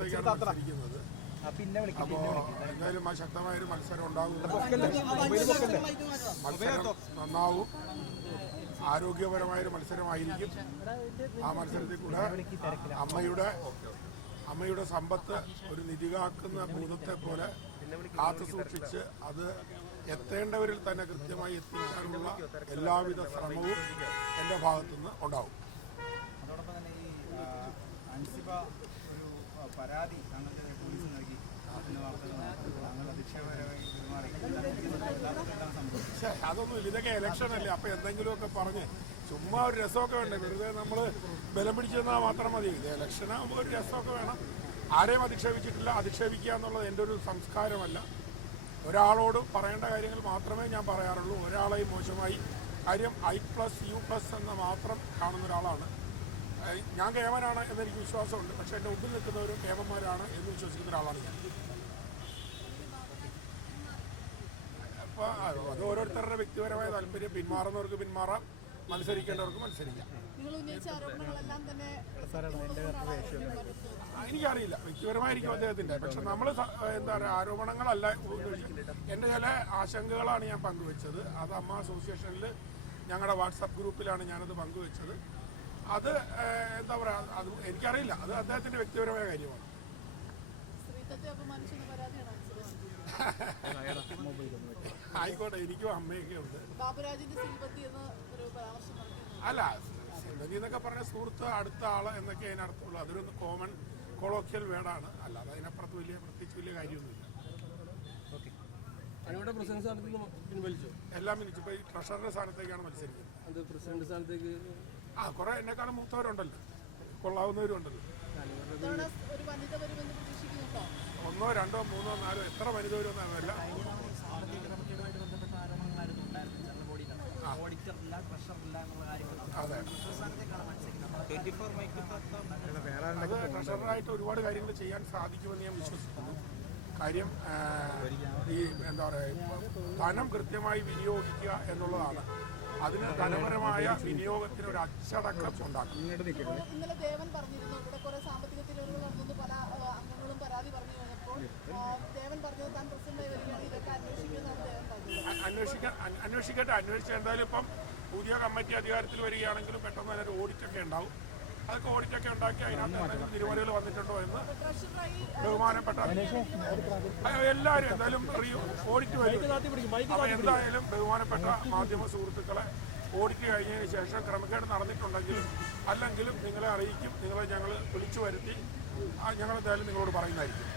സ്ഥാനത്തേക്കാണ് മത്സരിക്കുന്നത്. അപ്പോൾ എന്തായാലും ആ ശക്തമായൊരു മത്സരം ഉണ്ടാകും. മത്സരം നന്നാവും. ആരോഗ്യപരമായൊരു മത്സരമായിരിക്കും. ആ മത്സരത്തിൽ കൂടെ അമ്മയുടെ സമ്പത്ത് ഒരു നിധികാക്കുന്ന ഭൂതത്തെ പോലെ കാത്തു സൂക്ഷിച്ച് അത് എത്തേണ്ടവരിൽ തന്നെ കൃത്യമായി എത്തിക്കാനുള്ള എല്ലാവിധ ശ്രമവും എൻ്റെ ഭാഗത്തുനിന്ന് ഉണ്ടാവും. അതോടൊപ്പം തന്നെ ഈ അൻസിബ ഒരു പരാതി താങ്കൾക്ക് പോലീസ് നൽകി അതൊന്നുമില്ല. ഇതൊക്കെ ഇലക്ഷൻ അല്ലേ, അപ്പൊ എന്തെങ്കിലുമൊക്കെ പറഞ്ഞ് ചുമ്മാ ഒരു രസമൊക്കെ വേണ്ടേ? വെറുതെ നമ്മൾ ബലം പിടിച്ചു തന്നാൽ മാത്രം മതി. ഇത് ഇലക്ഷനാകുമ്പോൾ ഒരു രസമൊക്കെ വേണം. ആരെയും അധിക്ഷേപിച്ചിട്ടില്ല. അധിക്ഷേപിക്കുക എന്നുള്ളത് എൻ്റെ ഒരു സംസ്കാരമല്ല. ഒരാളോട് പറയേണ്ട കാര്യങ്ങൾ മാത്രമേ ഞാൻ പറയാറുള്ളൂ. ഒരാളെയും മോശമായി കാര്യം I+U+ എന്ന് മാത്രം കാണുന്ന ഒരാളാണ് ഞാൻ. കേമനാണ് എന്നെനിക്ക് വിശ്വാസമുണ്ട്. പക്ഷെ എൻ്റെ മുമ്പിൽ നിൽക്കുന്നവരും കേമന്മാരാണ് എന്ന് വിശ്വസിക്കുന്ന ഒരാളാണ് ഞാൻ. അപ്പോൾ അത് ഓരോരുത്തരുടെ വ്യക്തിപരമായ താല്പര്യം. പിന്മാറുന്നവർക്ക് പിന്മാറാം, മത്സരിക്കേണ്ടവർക്ക് മത്സരിക്കാം. എനിക്കറിയില്ല, വ്യക്തിപരമായിരിക്കും അദ്ദേഹത്തിൻ്റെ. പക്ഷെ നമ്മൾ എന്താ പറയുക, ആരോപണങ്ങളല്ല. എൻ്റെ ചില ആശങ്കകളാണ് ഞാൻ പങ്കുവെച്ചത്. അത് അമ്മ അസോസിയേഷനിൽ ഞങ്ങളുടെ വാട്സാപ്പ് ഗ്രൂപ്പിലാണ് ഞാനത് പങ്കുവെച്ചത്. അത് എന്താ പറയുക, അത് എനിക്കറിയില്ല. അത് അദ്ദേഹത്തിൻ്റെ വ്യക്തിപരമായ കാര്യമാണ്. ആയിക്കോട്ടെ, എനിക്കും അമ്മയൊക്കെ ഉണ്ട്. അല്ല, സിമ്പതി എന്നൊക്കെ പറഞ്ഞ സുഹൃത്ത്, അടുത്ത ആള് എന്നൊക്കെ അതിനർത്ഥമുള്ളൂ. അതൊരു കോമൺ കൊളോക്കിയൽ വേർഡാണ്. അല്ലാതെ അതിനപ്പുറത്ത് പ്രത്യേകിച്ച് വലിയ കാര്യമൊന്നുമില്ല. എല്ലാം പിൻവലിച്ചു. ഇപ്പൊ ഈ ട്രഷററുടെ സ്ഥാനത്തേക്കാണ് മത്സരിക്കുന്നത്. പ്രസിഡന്റ് സ്ഥാനത്തേക്ക് കുറെ എന്നെക്കാളും മൂത്തവരുണ്ടല്ലോ, കൊള്ളാവുന്നവരും ഉണ്ടല്ലോ. 1, 2, 3, 4 എത്ര വനിത വരുമെന്ന് അറിയില്ല. അതെ, അത് ട്രഷററായിട്ട് ഒരുപാട് കാര്യങ്ങൾ ചെയ്യാൻ സാധിക്കുമെന്ന് ഞാൻ വിശ്വസിക്കുന്നു. കാര്യം ഈ എന്താ പറയുക, ധനം കൃത്യമായി വിനിയോഗിക്കുക എന്നുള്ളതാണ്. അതിന് ധനപരമായ വിനിയോഗത്തിന് ഒരു അച്ചടക്കം ഉണ്ടാക്കും. ഇന്നലെ ദേവൻ പറഞ്ഞിരുന്നു ഇവിടെ കുറെ സാമ്പത്തിക തിരിവുകൾ നടന്നു, പല അംഗങ്ങളും പരാതി പറഞ്ഞു കഴിഞ്ഞപ്പോൾ ദേവൻ പറഞ്ഞത് താൻ പ്രസിഡന്റായി വരികയാണ്, ഇതൊക്കെ അന്വേഷിക്കട്ടെ. അന്വേഷിച്ച് എന്തായാലും ഇപ്പം പുതിയ കമ്മിറ്റി അധികാരത്തിൽ വരികയാണെങ്കിലും പെട്ടെന്ന് തന്നെ ഒരു ഓഡിറ്റൊക്കെ ഉണ്ടാവും. അതൊക്കെ ഓഡിറ്റൊക്കെ ഉണ്ടാക്കി അതിനകത്ത് തിരുമലകൾ വന്നിട്ടുണ്ടോ എന്ന് ബഹുമാനപ്പെട്ട എല്ലാവരും എന്തായാലും ഓഡിറ്റ് വരും. അപ്പോൾ എന്തായാലും ബഹുമാനപ്പെട്ട മാധ്യമ സുഹൃത്തുക്കളെ ഓഡിറ്റ് കഴിഞ്ഞതിന് ശേഷം ക്രമക്കേട് നടന്നിട്ടുണ്ടെങ്കിലും അല്ലെങ്കിലും നിങ്ങളെ അറിയിക്കും. നിങ്ങളെ ഞങ്ങൾ വിളിച്ചു വരുത്തി ഞങ്ങളെന്തായാലും നിങ്ങളോട് പറയുന്നതായിരിക്കും.